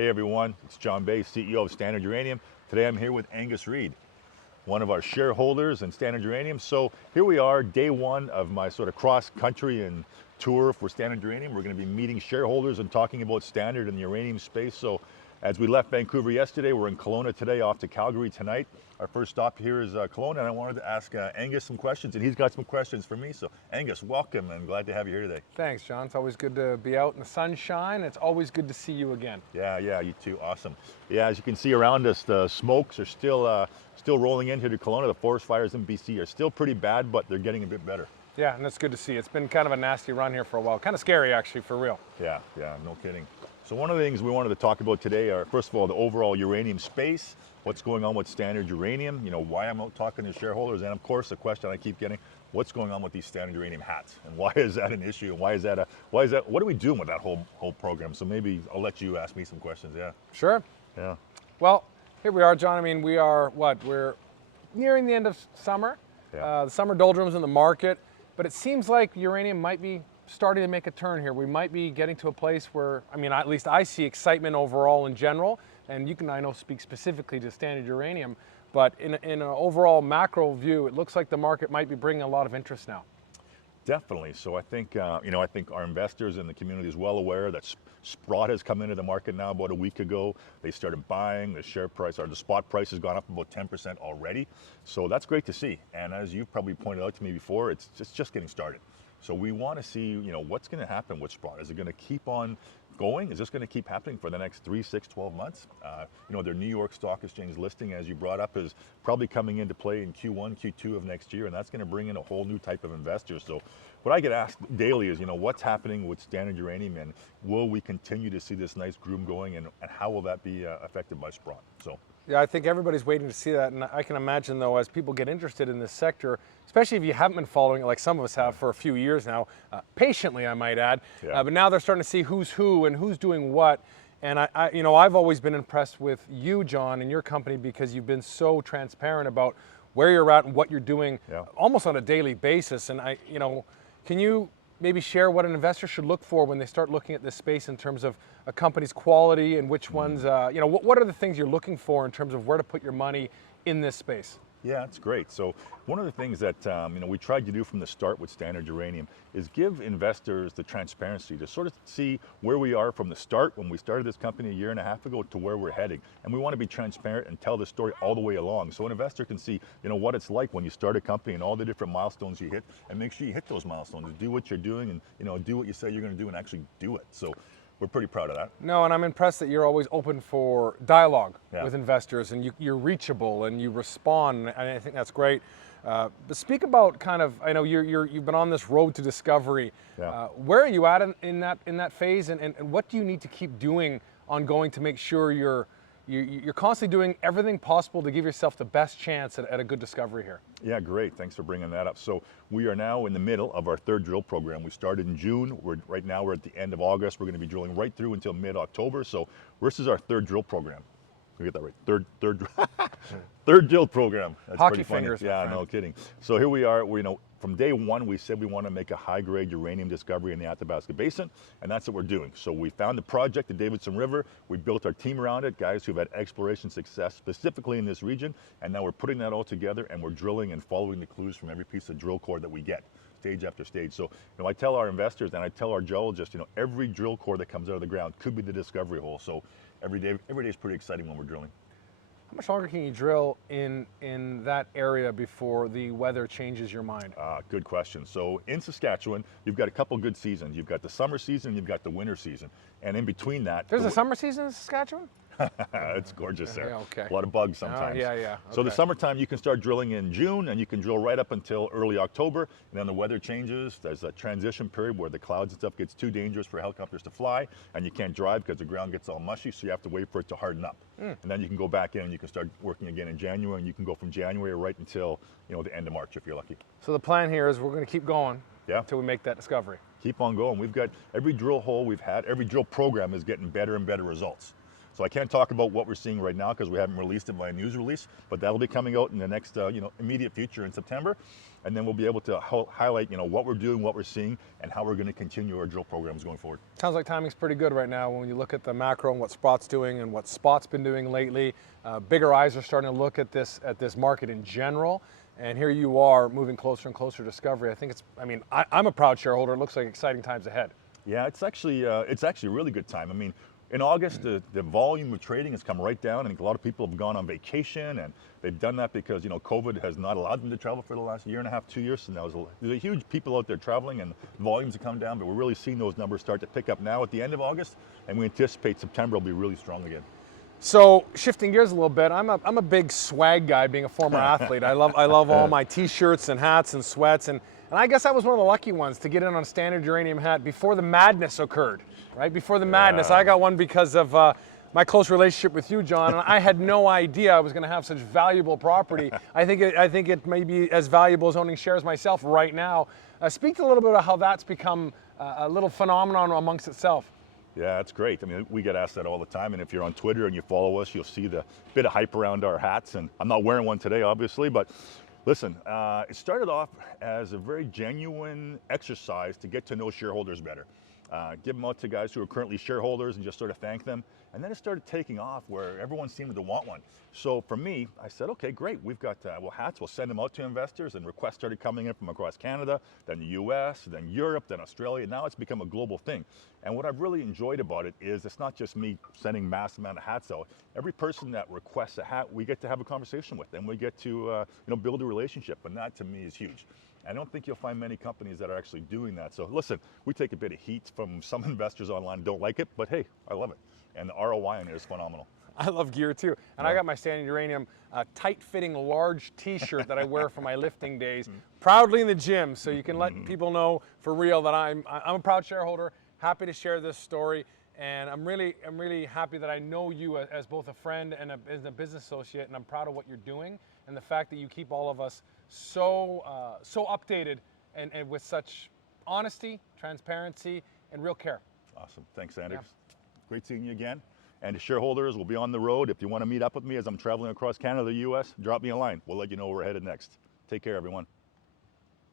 Hey everyone, it's John Bay, CEO of Standard Uranium. Today I'm here with Angus Reid, one of our shareholders in Standard Uranium. So here we are, day one of my sort of cross-country and tour for Standard Uranium. We're going to be meeting shareholders and talking about Standard in the uranium space. So as we left Vancouver yesterday, we're in Kelowna today, off to Calgary tonight. Our first stop here is Kelowna, and I wanted to ask Angus some questions, and he's got some questions for me. So Angus, welcome, and glad to have you here today. Thanks, John. It's always good to be out in the sunshine. It's always good to see you again. Yeah, you too. Awesome. Yeah, as you can see around us, the smokes are still rolling in here to Kelowna. The forest fires in BC are still pretty bad, but they're getting a bit better. Yeah, and it's good to see. It's been kind of a nasty run here for a while. Kind of scary, actually, for real. Yeah, no kidding. So one of the things we wanted to talk about today are, first of all, the overall uranium space, what's going on with Standard Uranium, why I'm out talking to shareholders, and of course the question I keep getting, what's going on with these Standard Uranium hats, and why is that an issue, and what are we doing with that whole program? So maybe I'll let you ask me some questions. Yeah. Sure. Yeah. Well, here we are, John. I mean, we are, we're nearing the end of summer. Yeah. The summer doldrums in the market, but it seems like uranium might be starting to make a turn here. We might be getting to a place where, I mean, at least I see excitement overall in general, and you can, I know, speak specifically to Standard Uranium, but in an overall macro view, it looks like the market might be bringing a lot of interest now. Definitely. So I think, I think our investors in the community is well aware that Sprott has come into the market now about a week ago. They started buying. The share price, or the spot price, has gone up about 10% already. So that's great to see. And as you've probably pointed out to me before, it's just getting started. So we want to see, what's going to happen with Sprott. Is it going to keep on going? Is this going to keep happening for the next 3, 6, 12 months? Their New York Stock Exchange listing, as you brought up, is probably coming into play in Q1, Q2 of next year, and that's going to bring in a whole new type of investor. So what I get asked daily is, what's happening with Standard Uranium, and will we continue to see this nice groom going, and how will that be affected by Sprott? So. Yeah, I think everybody's waiting to see that, and I can imagine, though, as people get interested in this sector, especially if you haven't been following it like some of us have for a few years now, patiently, I might add, but now they're starting to see who's who and who's doing what. And I've always been impressed with you, John, and your company, because you've been so transparent about where you're at and what you're doing almost on a daily basis. And can you maybe share what an investor should look for when they start looking at this space in terms of a company's quality, and which ones, what are the things you're looking for in terms of where to put your money in this space? Yeah, that's great. So one of the things that we tried to do from the start with Standard Uranium is give investors the transparency to sort of see where we are from the start, when we started this company a year and a half ago, to where we're heading. And we want to be transparent and tell the story all the way along, so an investor can see what it's like when you start a company and all the different milestones you hit, and make sure you hit those milestones, do what you're doing, and do what you say you're going to do, and actually do it. So we're pretty proud of that. No, and I'm impressed that you're always open for dialogue with investors, and you're reachable and you respond, and I think that's great. But speak about kind of, I know you've been on this road to discovery. Where are you at in that phase, and what do you need to keep doing ongoing to make sure you're constantly doing everything possible to give yourself the best chance at a good discovery here? Yeah, great. Thanks for bringing that up. So we are now in the middle of our third drill program. We started in June. Right now we're at the end of August. We're going to be drilling right through until mid-October. So this is our third drill program. We get that right. Third drill program. That's Hockey pretty funny. fingers. Yeah, no kidding. So here we are. From day one, we said we want to make a high-grade uranium discovery in the Athabasca Basin, and that's what we're doing. So we found the project, the Davidson River. We built our team around it, guys who've had exploration success specifically in this region, and now we're putting that all together, and we're drilling and following the clues from every piece of drill core that we get, stage after stage. So I tell our investors, and I tell our geologists, every drill core that comes out of the ground could be the discovery hole. So every day is pretty exciting when we're drilling. How much longer can you drill in that area before the weather changes your mind? Good question. So in Saskatchewan, you've got a couple good seasons. You've got the summer season, you've got the winter season. And in between that... There's a summer season in Saskatchewan? It's gorgeous there. Yeah, okay. A lot of bugs sometimes. Yeah. Okay. So the summertime, you can start drilling in June, and you can drill right up until early October. And then the weather changes. There's a transition period where the clouds and stuff gets too dangerous for helicopters to fly, and you can't drive because the ground gets all mushy, so you have to wait for it to harden up. And then you can go back in and you can start working again in January, and you can go from January right until the end of March if you're lucky. So the plan here is we're going to keep going Yeah. until we make that discovery. Keep on going. We've got every drill hole we've had, every drill program is getting better and better results. So I can't talk about what we're seeing right now because we haven't released it by a news release, but that'll be coming out in the next immediate future in September. And then we'll be able to highlight what we're doing, what we're seeing, and how we're going to continue our drill programs going forward. Sounds like timing's pretty good right now when you look at the macro and what Sprot's doing and what Spot's been doing lately. Bigger eyes are starting to look at this market in general. And here you are moving closer and closer to discovery. I think I'm a proud shareholder. It looks like exciting times ahead. Yeah, it's actually a really good time. I mean, in August, the volume of trading has come right down. I think a lot of people have gone on vacation, and they've done that because COVID has not allowed them to travel for the last year and a half, 2 years. So now there's a huge people out there traveling, and volumes have come down. But we're really seeing those numbers start to pick up now at the end of August, and we anticipate September will be really strong again. So shifting gears a little bit, I'm a big swag guy, being a former athlete. I love all my T-shirts and hats and sweats, and I guess I was one of the lucky ones to get in on a Standard Uranium hat before the madness occurred. Right before the madness, I got one because of my close relationship with you, John, and I had no idea I was going to have such valuable property. I think it may be as valuable as owning shares myself right now. Speak a little bit about how that's become a little phenomenon amongst itself. Yeah, that's great. I mean, we get asked that all the time, and if you're on Twitter and you follow us, you'll see the bit of hype around our hats, and I'm not wearing one today, obviously, but listen, it started off as a very genuine exercise to get to know shareholders better. Give them out to guys who are currently shareholders and just sort of thank them. And then it started taking off where everyone seemed to want one. So for me, I said, okay, great. We've got hats. We'll send them out to investors, and requests started coming in from across Canada, then the US, then Europe, then Australia. Now it's become a global thing. And what I've really enjoyed about it is it's not just me sending mass amount of hats out. Every person that requests a hat, we get to have a conversation with, and we get to build a relationship. And that to me is huge. I don't think you'll find many companies that are actually doing that. So listen, we take a bit of heat from some investors online, don't like it, but hey, I love it. And the ROI on it is phenomenal. I love gear too. And I got my Standard Uranium tight-fitting large T-shirt that I wear for my lifting days, proudly in the gym, so you can let people know for real that I'm a proud shareholder, happy to share this story. And I'm really happy that I know you as both a friend and as a business associate, and I'm proud of what you're doing and the fact that you keep all of us so updated and with such honesty, transparency, and real care. Awesome. Thanks, Anders. Yeah. Great seeing you again. And to shareholders, we'll be on the road. If you want to meet up with me as I'm traveling across Canada, the US, drop me a line. We'll let you know where we're headed next. Take care, everyone.